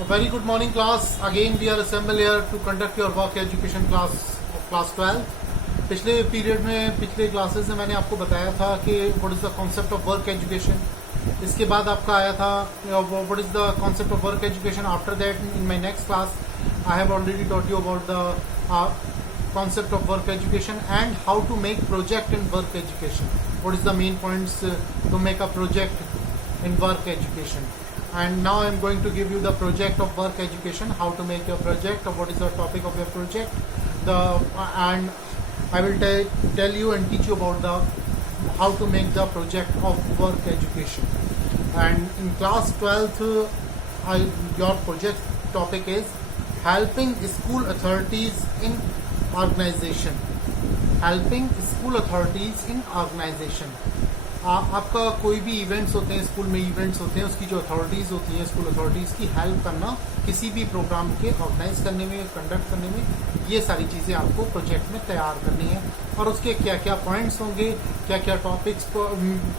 A very good morning class. Again we are assembled here to conduct your work education class of class 12. पिछले period में पिछले classes में मैंने आपको बताया था कि what is the concept of work education. इसके बाद आपका आया था what is the concept of work education. After that in my next class I have already taught you about the concept of work education and how to make project in work education. What is the main points to make a project in work education. And now I am going to give you the project of work education, how to make your project, or what is the topic of your project. And I will tell you and teach you about the how to make the project of work education. And in class 12th, your project topic is helping school authorities in organisation. Helping school authorities in organisation. आपका कोई भी events होते हैं, school में events होते हैं, उसकी जो अथॉरिटीज होती हैं, स्कूल अथॉरिटीज की हेल्प करना किसी भी प्रोग्राम के ऑर्गेनाइज करने में, कंडक्ट करने में, ये सारी चीज़ें आपको प्रोजेक्ट में तैयार करनी है. और उसके क्या क्या पॉइंट्स होंगे, क्या क्या टॉपिक्स,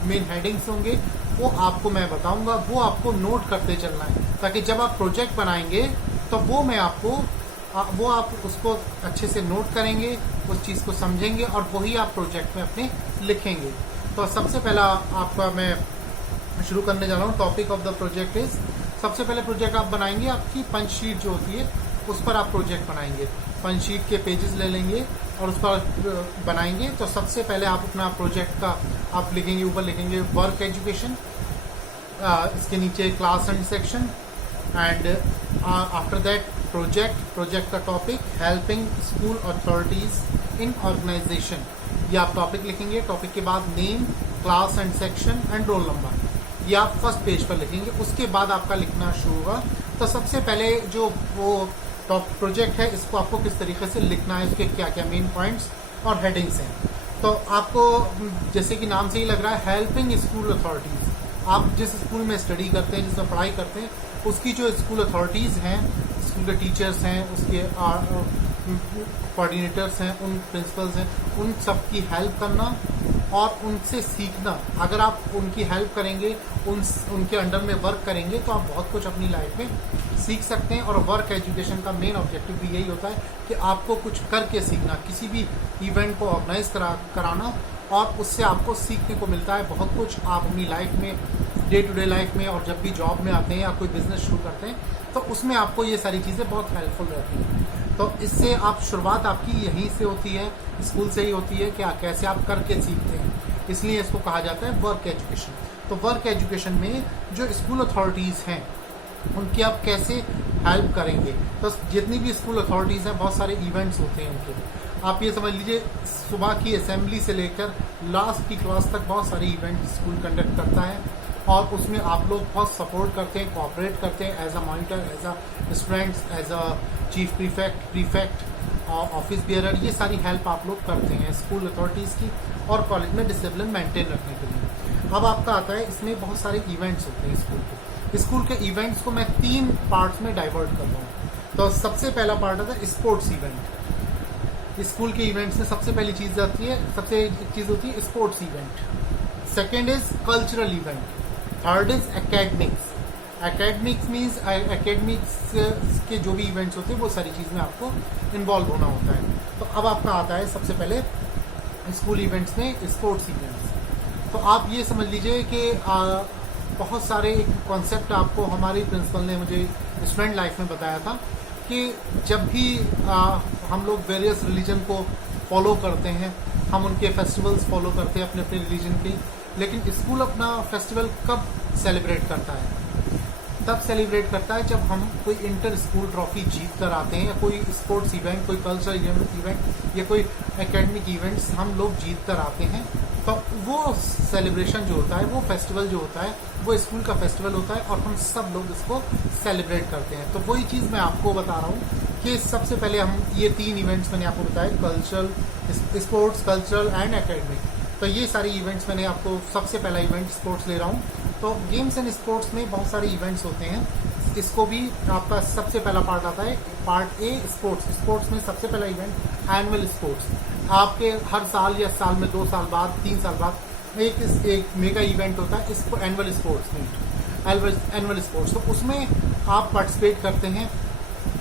मेन हेडिंग्स होंगे, वो आपको मैं बताऊंगा. वो आपको नोट करते चलना है ताकि जब आप प्रोजेक्ट बनाएंगे तो वो आप उसको अच्छे से नोट करेंगे, उस चीज़ को समझेंगे और वही आप प्रोजेक्ट में अपने लिखेंगे. तो सबसे पहला आपका मैं शुरू करने जा रहा हूँ. Topic of the project is, सबसे पहले प्रोजेक्ट आप बनाएंगे, आपकी पंच शीट जो होती है उस पर आप प्रोजेक्ट बनाएंगे. पंच शीट के पेजेस ले लेंगे और उस पर बनाएंगे. तो सबसे पहले आप अपना प्रोजेक्ट का आप लिखेंगे, ऊपर लिखेंगे वर्क एजुकेशन, इसके नीचे class and section, and after that project का topic helping school authorities in organisation. ये आप टॉपिक लिखेंगे. टॉपिक के बाद name, class and section and roll number, ये आप फर्स्ट पेज पर लिखेंगे. उसके बाद आपका लिखना शुरू होगा. तो सबसे पहले जो वो प्रोजेक्ट है, इसको आपको किस तरीके से लिखना है, उसके क्या क्या मेन पॉइंट्स और हेडिंग्स हैं. तो आपको जैसे कि नाम से ही लग रहा है, हेल्पिंग स्कूल अथॉरिटीज. आप जिस स्कूल में स्टडी करते हैं, जिसमें पढ़ाई करते हैं, उसकी जो स्कूल अथॉरिटीज़ हैं, स्कूल के टीचर्स हैं, उसके कोऑर्डिनेटर्स हैं, उन प्रिंसिपल्स हैं, उन सब की हेल्प करना और उनसे सीखना. अगर आप उनकी हेल्प करेंगे, उनके अंडर में वर्क करेंगे, तो आप बहुत कुछ अपनी लाइफ में सीख सकते हैं. और वर्क एजुकेशन का मेन ऑब्जेक्टिव भी यही होता है कि आपको कुछ करके सीखना, किसी भी इवेंट को ऑर्गेनाइज कराना, और उससे आपको सीखने को मिलता है बहुत कुछ. आप अपनी लाइफ में, डे टू डे लाइफ में, और जब भी जॉब में आते हैं या कोई बिजनेस शुरू करते हैं, तो उसमें आपको ये सारी चीज़ें बहुत हेल्पफुल रहती हैं. तो इससे आप शुरुआत आपकी यहीं से होती है, स्कूल से ही होती है, क्या कैसे आप करके सीखते हैं. इसलिए इसको कहा जाता है वर्क एजुकेशन. तो वर्क एजुकेशन में जो स्कूल अथॉरिटीज़ हैं, उनकी आप कैसे हेल्प करेंगे. तो जितनी भी स्कूल अथॉरिटीज़ हैं, बहुत सारे इवेंट्स होते हैं उनके. आप ये समझ लीजिए, सुबह की असेंबली से लेकर लास्ट की क्लास तक बहुत सारे इवेंट स्कूल कंडक्ट करता है, और उसमें आप लोग बहुत सपोर्ट करते हैं, कोऑपरेट करते हैं as a monitor, as a students, as a chief prefect, office bearer. ये सारी हेल्प आप लोग करते हैं स्कूल अथॉरिटीज़ की और कॉलेज में डिसिप्लिन मेंटेन रखने के लिए. अब आपका आता है, इसमें बहुत सारे इवेंट्स होते हैं स्कूल के. स्कूल के इवेंट्स को मैं 3 पार्ट्स में डाइवर्ट कर रहा हूँ. तो सबसे पहला पार्ट आता है स्पोर्ट्स इवेंट. स्कूल के इवेंट्स में सबसे पहली चीज़ होती है sports event. Second is cultural event. Third is academics. Academics means academics के जो भी इवेंट्स होते हैं, वो सारी चीज़ में आपको इन्वॉल्व होना होता है. तो अब आपका आता है सबसे पहले स्कूल इवेंट्स में स्पोर्ट्स इवेंट्स. तो आप ये समझ लीजिए कि बहुत सारे कॉन्सेप्ट आपको हमारी प्रिंसिपल ने मुझे स्टूडेंट लाइफ में बताया था कि जब भी हम लोग वेरियस रिलीजन को फॉलो करते हैं, हम उनके फेस्टिवल्स फॉलो करते हैं अपने अपने रिलीजन के, लेकिन स्कूल अपना फेस्टिवल कब सेलिब्रेट करता है? तब सेलिब्रेट करता है जब हम कोई इंटर स्कूल ट्रॉफी जीत कर आते हैं, या कोई स्पोर्ट्स इवेंट, कोई कल्चरल इवेंट, या कोई एकेडमिक इवेंट्स हम लोग जीत कर आते हैं. तो वो सेलिब्रेशन जो होता है, वो फेस्टिवल जो होता है, वो स्कूल का फेस्टिवल होता है, और हम सब लोग इसको सेलिब्रेट करते हैं. तो वही चीज़ मैं आपको बता रहा हूँ कि सबसे पहले हम ये 3 इवेंट्स मैंने आपको बताया, cultural, sports, cultural and academic. तो ये सारे इवेंट्स मैंने आपको, सबसे पहला इवेंट स्पोर्ट्स ले रहा हूँ. तो गेम्स एंड स्पोर्ट्स में बहुत सारे इवेंट्स होते हैं. इसको भी आपका सबसे पहला पार्ट आता है, पार्ट ए स्पोर्ट्स. स्पोर्ट्स में सबसे पहला इवेंट एनुअल स्पोर्ट्स. आपके हर साल या साल में 2 साल बाद, 3 साल बाद एक मेगा इवेंट होता है, इसको annual sports meet, annual sports. तो उसमें आप पार्टिसिपेट करते हैं,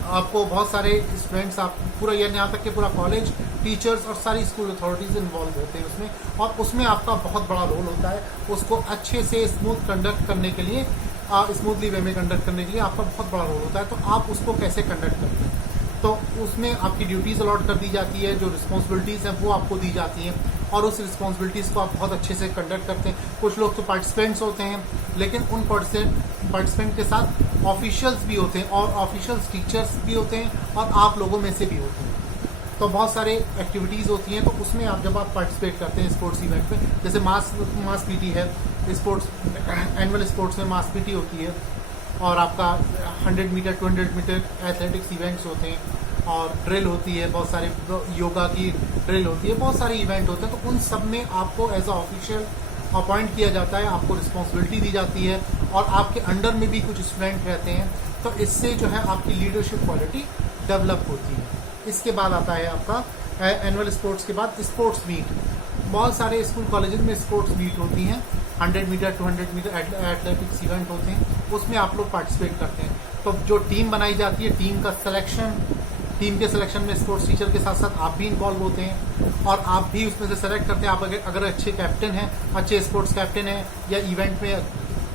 आपको बहुत सारे स्टूडेंट्स, आप पूरा यहाँ तक कि पूरा कॉलेज, टीचर्स और सारी स्कूल अथॉरिटीज़ इन्वॉल्व होते हैं उसमें, और उसमें आपका बहुत बड़ा रोल होता है उसको अच्छे से स्मूथ कंडक्ट करने के लिए, स्मूथली वे में कंडक्ट करने के लिए आपका बहुत बड़ा रोल होता है। तो आप उसको कैसे कंडक्ट करते हैं, तो उसमें आपकी ड्यूटीज़ अलॉट कर दी जाती है, जो रिस्पॉन्सिबिलिटीज़ हैं वो आपको दी जाती हैं, और उस रिस्पॉन्सिबिलिटीज़ को आप बहुत अच्छे से कंडक्ट करते हैं। कुछ लोग तो पार्टिसिपेंट्स होते हैं, लेकिन उन पार्टिसिपेंट के साथ ऑफिशियल्स भी होते हैं, और ऑफिशियल्स टीचर्स भी होते हैं, और आप लोगों में से भी होते हैं। तो बहुत सारे एक्टिविटीज़ होती हैं, तो उसमें जब आप पार्टिसिपेट करते हैं स्पोर्ट्स इवेंट में, जैसे मास पीटी है, स्पोर्ट्स एनुअल स्पोर्ट्स में मास पीटी होती है, और आपका 100 मीटर 200 मीटर एथलेटिक्स इवेंट्स होते हैं, और ड्रिल होती है, बहुत सारे योगा की ड्रिल होती है, बहुत सारे इवेंट होते हैं। तो उन सब में आपको एज अ ऑफिशियल अपॉइंट किया जाता है, आपको रिस्पॉन्सिबिलिटी दी जाती है, और आपके अंडर में भी कुछ स्टूडेंट रहते हैं। तो इससे जो है आपकी लीडरशिप क्वालिटी डेवलप होती है। इसके बाद आता है आपका एनुअल स्पोर्ट्स के बाद स्पोर्ट्स मीट। बहुत सारे स्कूल कॉलेजेस में स्पोर्ट्स मीट होती हैं, 100 मीटर 200 मीटर एथलेटिक्स इवेंट होते हैं, उसमें आप लोग पार्टिसिपेट करते हैं। तो जो टीम बनाई जाती है, टीम के सिलेक्शन में स्पोर्ट्स टीचर के साथ साथ आप भी इन्वॉल्व होते हैं, और आप भी उसमें से सेलेक्ट करते हैं। आप अगर अच्छे कैप्टन हैं, अच्छे स्पोर्ट्स कैप्टन हैं, या इवेंट में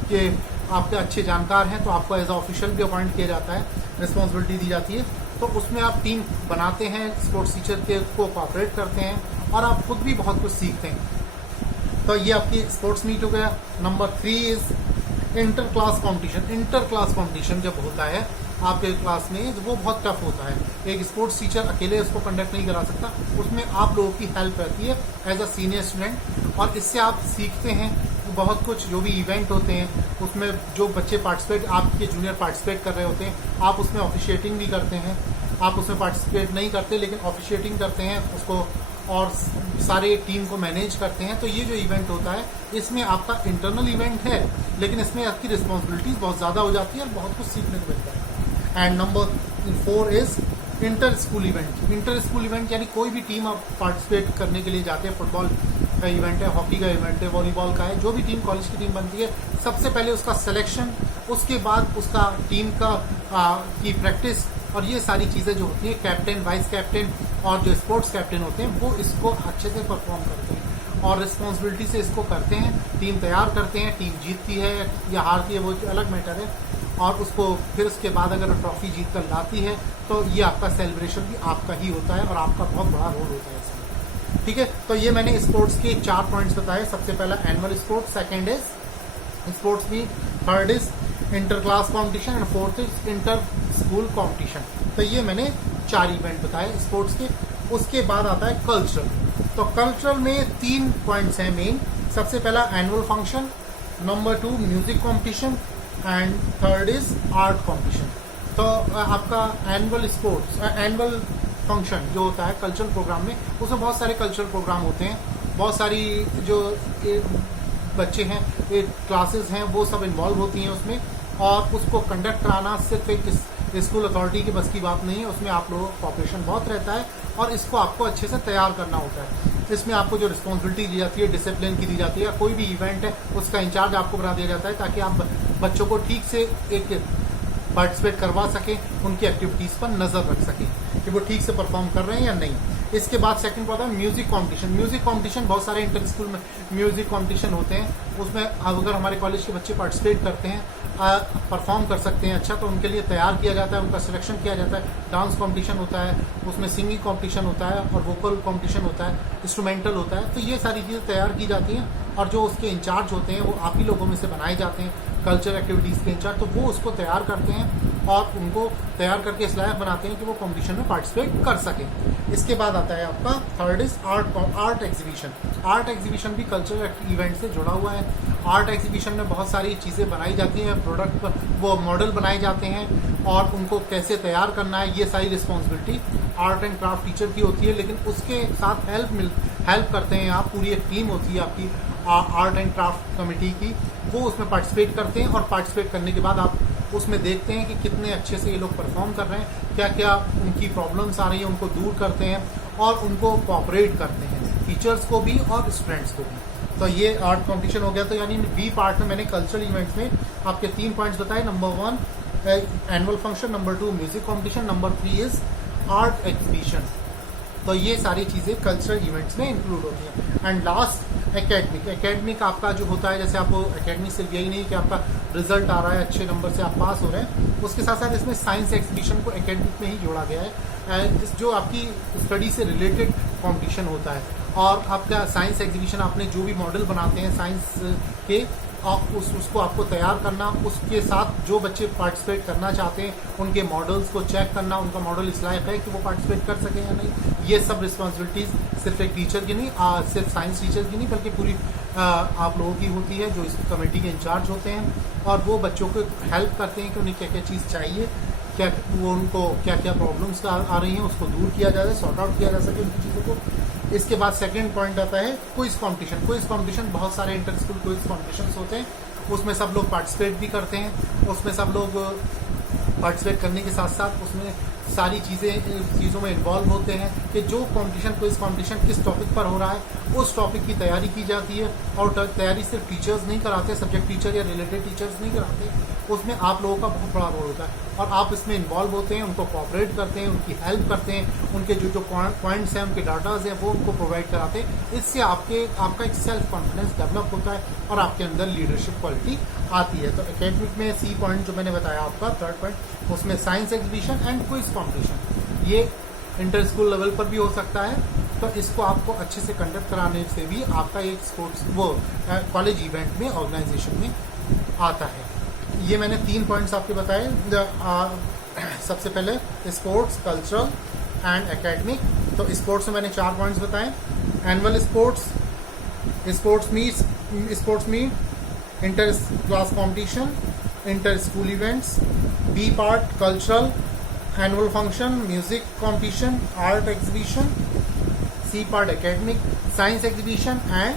के आपके अच्छे जानकार हैं, तो आपको एज ऑफिशियल भी अपॉइंट किया जाता है, रिस्पॉन्सिबिलिटी दी जाती है। तो उसमें आप टीम बनाते हैं, स्पोर्ट्स टीचर के को कोऑपरेट करते हैं, और आप खुद भी बहुत कुछ सीखते हैं। तो ये आपकी स्पोर्ट्स मीट हो गया। Number 3 is inter class competition. Inter class competition जब होता है आपके क्लास में, वो बहुत टफ होता है, एक स्पोर्ट्स टीचर अकेले उसको कंडक्ट नहीं करा सकता, उसमें आप लोगों की हेल्प रहती है एज अ सीनियर स्टूडेंट, और इससे आप सीखते हैं बहुत कुछ। जो भी इवेंट होते हैं उसमें जो बच्चे पार्टिसिपेट, आपके जूनियर पार्टिसिपेट कर रहे होते हैं, आप उसमें ऑफिशिएटिंग भी करते हैं। आप उसमें पार्टिसिपेट नहीं करते, लेकिन ऑफिशिएटिंग करते हैं उसको, और सारे टीम को मैनेज करते हैं। तो ये जो इवेंट होता है, इसमें आपका इंटरनल इवेंट है, लेकिन इसमें आपकी रिस्पॉन्सिबिलिटीज बहुत ज़्यादा हो जाती है, और बहुत कुछ सीखने को मिलता है। And number 4 is inter school event. Inter school event यानी कोई भी टीम आप पार्टिसिपेट करने के लिए जाते हैं, फुटबॉल का इवेंट है, हॉकी का इवेंट है, वॉलीबॉल का है, जो भी टीम कॉलेज की टीम बनती है, सबसे पहले उसका सिलेक्शन, उसके बाद उसका टीम का की प्रैक्टिस, और ये सारी चीज़ें जो होती हैं, कैप्टन, वाइस कैप्टन और जो स्पोर्ट्स कैप्टन होते हैं, वो इसको अच्छे से परफॉर्म करते हैं और रिस्पॉन्सिबिलिटी से इसको करते हैं। टीम तैयार करते हैं, टीम जीतती है या हारती है वो अलग मैटर है, और उसको फिर उसके बाद अगर ट्रॉफी जीत कर लाती है, तो ये आपका सेलिब्रेशन भी आपका ही होता है, और आपका बहुत बड़ा रोल होता है इसमें। ठीक है, तो ये मैंने स्पोर्ट्स के 4 पॉइंट्स बताए। सबसे पहला annual sports, second is sports meet, third is inter class competition, and fourth is inter school competition. तो ये मैंने 4 इवेंट बताए स्पोर्ट्स के। उसके बाद आता है कल्चरल। तो कल्चरल में 3 पॉइंट्स हैं मेन। सबसे पहला annual function, number 2 music competition, and third is art competition. तो आपका एनुअल फंक्शन जो होता है कल्चरल प्रोग्राम में, उसमें बहुत सारे कल्चरल प्रोग्राम होते हैं, बहुत सारी जो बच्चे हैं, क्लासेस हैं, वो सब इन्वॉल्व होती हैं उसमें, और उसको कंडक्ट कराना सिर्फ एक स्कूल अथॉरिटी की बस की बात नहीं है, उसमें आप लोगों का कॉपरेशन बहुत रहता है, और इसको आपको अच्छे से तैयार करना होता है। इसमें आपको जो रिस्पॉन्सिबिलिटी दी जाती है, डिसिप्लिन की दी जाती है, कोई भी इवेंट है उसका इंचार्ज आपको बना दिया जाता है, ताकि आप बच्चों को ठीक से एक पार्टिसिपेट करवा सकें, उनकी एक्टिविटीज़ पर नज़र रख सकें कि वो ठीक से परफॉर्म कर रहे हैं या नहीं। इसके बाद सेकंड आता है म्यूजिक कंपटीशन। म्यूजिक कंपटीशन बहुत सारे इंटर स्कूल में म्यूजिक कंपटीशन होते हैं, उसमें अगर हमारे कॉलेज के बच्चे पार्टिसिपेट करते हैं, परफॉर्म कर सकते हैं अच्छा, तो उनके लिए तैयार किया जाता है, उनका सिलेक्शन किया जाता है। डांस कंपटीशन होता है, उसमें सिंगिंग कंपटीशन होता है, और वोकल कंपटीशन होता है, इंस्ट्रूमेंटल होता है। तो ये सारी चीज़ें तैयार की जाती हैं, और जो उसके इंचार्ज होते हैं वो आप ही लोगों में से बनाए जाते हैं, कल्चर एक्टिविटीज़ के इंचार्ज, तो वो उसको तैयार करते हैं और उनको तैयार करके इस लायक बनाते हैं कि वो कंपटीशन में पार्टिसिपेट कर सकें। इसके बाद आता है आपका third is art exhibition. Art exhibition भी कल्चरल इवेंट से जुड़ा हुआ है। आर्ट एग्जीबिशन में बहुत सारी चीज़ें बनाई जाती हैं, प्रोडक्ट वो मॉडल बनाए जाते हैं, और उनको कैसे तैयार करना है, ये सारी responsibility art and craft teacher की होती है। लेकिन उसके साथ हेल्प करते हैं आप, पूरी एक टीम होती है आपकी आर्ट एंड क्राफ्ट कमेटी की, वो उसमें पार्टिसिपेट करते हैं, और पार्टिसिपेट करने के बाद आप उसमें देखते हैं कि कितने अच्छे से ये लोग परफॉर्म कर रहे हैं, क्या क्या उनकी प्रॉब्लम्स आ रही हैं, उनको दूर करते हैं, और उनको कोऑपरेट करते हैं, टीचर्स को भी और स्टूडेंट्स को भी। तो ये आर्ट कॉम्पिटिशन हो गया। तो यानी बी पार्ट में मैंने कल्चरल इवेंट्स में आपके 3 पॉइंट्स बताए। Number 1 annual function, number 2 music competition, number 3 is art exhibition. तो ये सारी चीज़ें कल्चरल इवेंट्स में इंक्लूड होती हैं। And last academic. एकेडमिक आपका जो होता है, जैसे आपको एकेडमिक सिर्फ यही नहीं कि आपका रिजल्ट आ रहा है, अच्छे नंबर से आप पास हो रहे हैं, उसके साथ साथ इसमें साइंस एग्जीबिशन को एकेडमिक में ही जोड़ा गया है, जो आपकी स्टडी से रिलेटेड कॉम्पिटिशन होता है। और आपका साइंस एग्जीबिशन, आपने जो भी मॉडल बनाते हैं साइंस के, उसको आपको तैयार करना, उसके साथ जो बच्चे पार्टिसिपेट करना चाहते हैं उनके मॉडल्स को चेक करना, उनका मॉडल इस लायक है कि वो पार्टिसिपेट कर सके या नहीं। ये सब रिस्पॉन्सिबिलिटीज़ सिर्फ एक टीचर की नहीं, सिर्फ साइंस टीचर की नहीं, बल्कि पूरी आप लोगों की होती है जो इस कमेटी के इंचार्ज होते हैं, और वो बच्चों को हेल्प करते हैं कि उन्हें क्या क्या चीज़ चाहिए, क्या वो उनको क्या क्या प्रॉब्लम्स आ रही हैं, उसको दूर किया जाए, सॉर्ट आउट किया जा सके उनकी चीज़ों को। इसके बाद सेकंड पॉइंट आता है क्विज कंपटीशन। क्विज कंपटीशन, बहुत सारे इंटर स्कूल क्विज कंपटीशंस होते हैं, उसमें सब लोग पार्टिसिपेट भी करते हैं। उसमें सब लोग पार्टिसिपेट करने के साथ साथ उसमें सारी चीज़ों में इन्वॉल्व होते हैं कि जो कंपटीशन, क्विज कंपटीशन किस टॉपिक पर हो रहा है, उस टॉपिक की तैयारी की जाती है। और तैयारी सिर्फ टीचर्स नहीं कराते, सब्जेक्ट टीचर या रिलेटेड टीचर्स नहीं कराते, उसमें आप लोगों का बहुत बड़ा रोल होता है और आप इसमें इन्वॉल्व होते हैं, उनको कोऑपरेट करते हैं, उनकी हेल्प करते हैं, उनके जो पॉइंट्स हैं, उनके डाटाज हैं, वो उनको प्रोवाइड कराते हैं। इससे आपका एक सेल्फ कॉन्फिडेंस डेवलप होता है और आपके अंदर लीडरशिप क्वालिटी आती है। तो एकेडमिक में सी पॉइंट जो मैंने बताया आपका थर्ड पॉइंट, उसमें science exhibition and quiz competition, ये इंटर स्कूल लेवल पर भी हो सकता है। तो इसको आपको अच्छे से कंडक्ट कराने से भी आपका एक स्पोर्ट्स कॉलेज इवेंट में, ऑर्गेनाइजेशन में आता है। ये मैंने 3 पॉइंट्स आपके बताए। सबसे पहले स्पोर्ट्स, कल्चरल एंड एकेडमिक। तो स्पोर्ट्स में मैंने 4 पॉइंट्स बताए। Annual sports meet, inter class competition, inter school events, B part cultural, annual function, music competition, art exhibition, C part academic, science exhibition and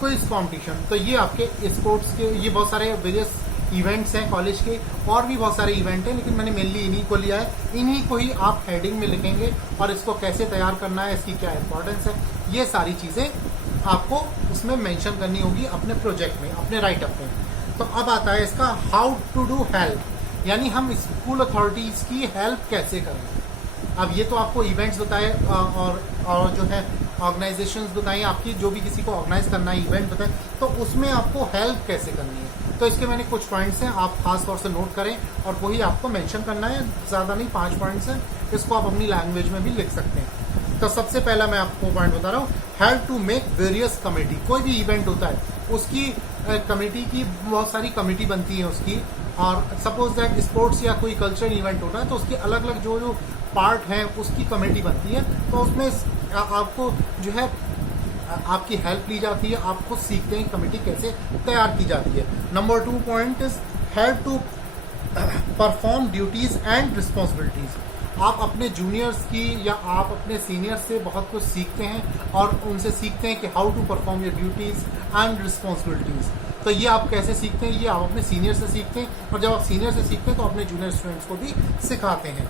quiz competition. तो ये आपके sports के, ये बहुत सारे वेरियस इवेंट्स हैं कॉलेज के, और भी बहुत सारे इवेंट हैं, लेकिन मैंने मेनली इन्हीं को लिया है। इन्हीं को ही आप हेडिंग में लिखेंगे और इसको कैसे तैयार करना है, इसकी क्या इंपॉर्टेंस है, ये सारी चीज़ें आपको उसमें मेंशन करनी होगी अपने प्रोजेक्ट में, अपने राइटअप में। तो अब आता है इसका हाउ टू डू हेल्प, यानी हम स्कूल अथॉरिटीज़ की हेल्प कैसे करें। अब ये तो आपको इवेंट्स बताए और जो है ऑर्गेनाइजेशंस बताएं, आपकी जो भी किसी को ऑर्गेनाइज करना है, इवेंट बताएं, तो उसमें आपको हेल्प कैसे करनी है। तो इसके मैंने कुछ पॉइंट्स हैं, आप खास तौर से नोट करें और वही आपको मेंशन करना है, ज़्यादा नहीं, 5 पॉइंट्स हैं। इसको आप अपनी लैंग्वेज में भी लिख सकते हैं। तो सबसे पहला मैं आपको पॉइंट बता रहा हूँ, help to make various committee. कोई भी इवेंट होता है उसकी कमेटी की बहुत सारी कमेटी बनती है उसकी, और सपोज दैट स्पोर्ट्स या कोई कल्चरल इवेंट होता है तो उसकी अलग अलग जो पार्ट हैं उसकी कमेटी बनती है। तो उसमें आपको जो है आपकी हेल्प ली जाती है, आप खुद सीखते हैं कमेटी कैसे तैयार की जाती है। Number 2 point is help to perform duties and responsibilities. आप अपने जूनियर्स की या आप अपने सीनियर्स से बहुत कुछ सीखते हैं और उनसे सीखते हैं कि how to perform your duties and responsibilities. तो ये आप कैसे सीखते हैं, ये आप अपने सीनियर से सीखते हैं, और जब आप सीनियर से सीखते हैं तो अपने जूनियर स्टूडेंट्स को भी सिखाते हैं।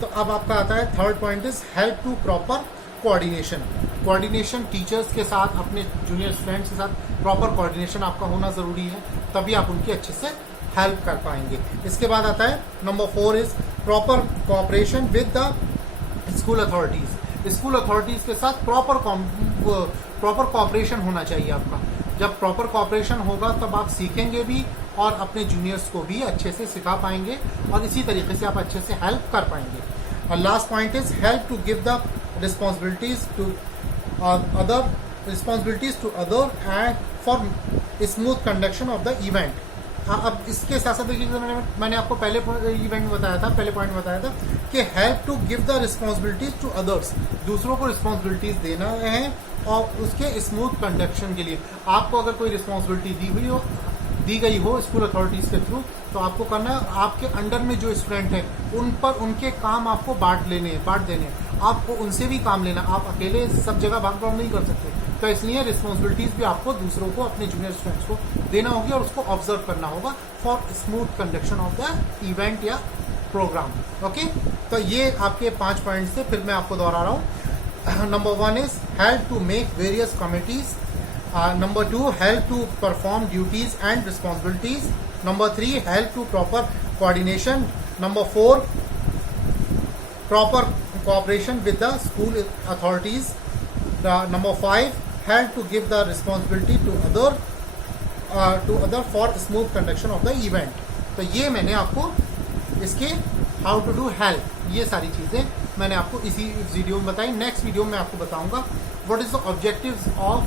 तो अब आपका आता है third point is help to proper coordination teachers के साथ, अपने जूनियर स्टूडेंट्स के साथ प्रॉपर कोऑर्डिनेशन आपका होना ज़रूरी है, तभी आप उनकी अच्छे से हेल्प कर पाएंगे। इसके बाद आता है number 4 is proper cooperation with the school authorities. School authorities के साथ प्रॉपर कोऑपरेशन होना चाहिए आपका। जब प्रॉपर कोऑपरेशन होगा तब आप सीखेंगे भी और अपने जूनियर्स को भी अच्छे से सिखा पाएंगे, और इसी तरीके से आप अच्छे से हेल्प कर पाएंगे। और last point is help to give the responsibilities to other and for smooth conduction of the event। अब इसके साथ साथ देखिए, मैंने आपको पहले इवेंट बताया था, पहले पॉइंट बताया था कि help to give the responsibilities to others, दूसरों को रिस्पॉन्सिबिलिटीज देना है और उसके स्मूथ कंडक्शन के लिए आपको अगर कोई रिस्पॉन्सिबिलिटी दी गई हो स्कूल अथॉरिटीज़ के थ्रू, तो आपको करना है। आपके अंडर में जो स्टूडेंट है उन पर उनके काम आपको बांट देने हैं, आपको उनसे भी काम लेना। आप अकेले सब जगह भाग दौड़ नहीं कर सकते, तो इसलिए रिस्पॉन्सिबिलिटीज़ भी आपको दूसरों को, अपने जूनियर स्टूडेंट्स को देना होगी और उसको ऑब्जर्व करना होगा for smooth conduction of the event या प्रोग्राम। ओके, तो ये आपके 5 पॉइंट्स थे, फिर मैं आपको दोहरा रहा हूँ। Number 1 is help to make various committees. Number 2, help to perform duties and responsibilities. Number 3, help to proper coordination Number 4, proper cooperation with the school authorities. Number 5, help to give the responsibility to other for smooth conduction of the event. तो ये मैंने आपको इसके how to do help, ये सारी चीज़ें मैंने आपको इसी वीडियो में बताई. नेक्स्ट वीडियो में आपको बताऊंगा what is the objectives of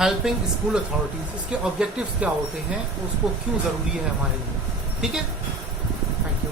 helping school authorities. इसके ऑब्जेक्टिव्स क्या होते हैं, उसको क्यों ज़रूरी है हमारे लिए. ठीक है, थैंक यू.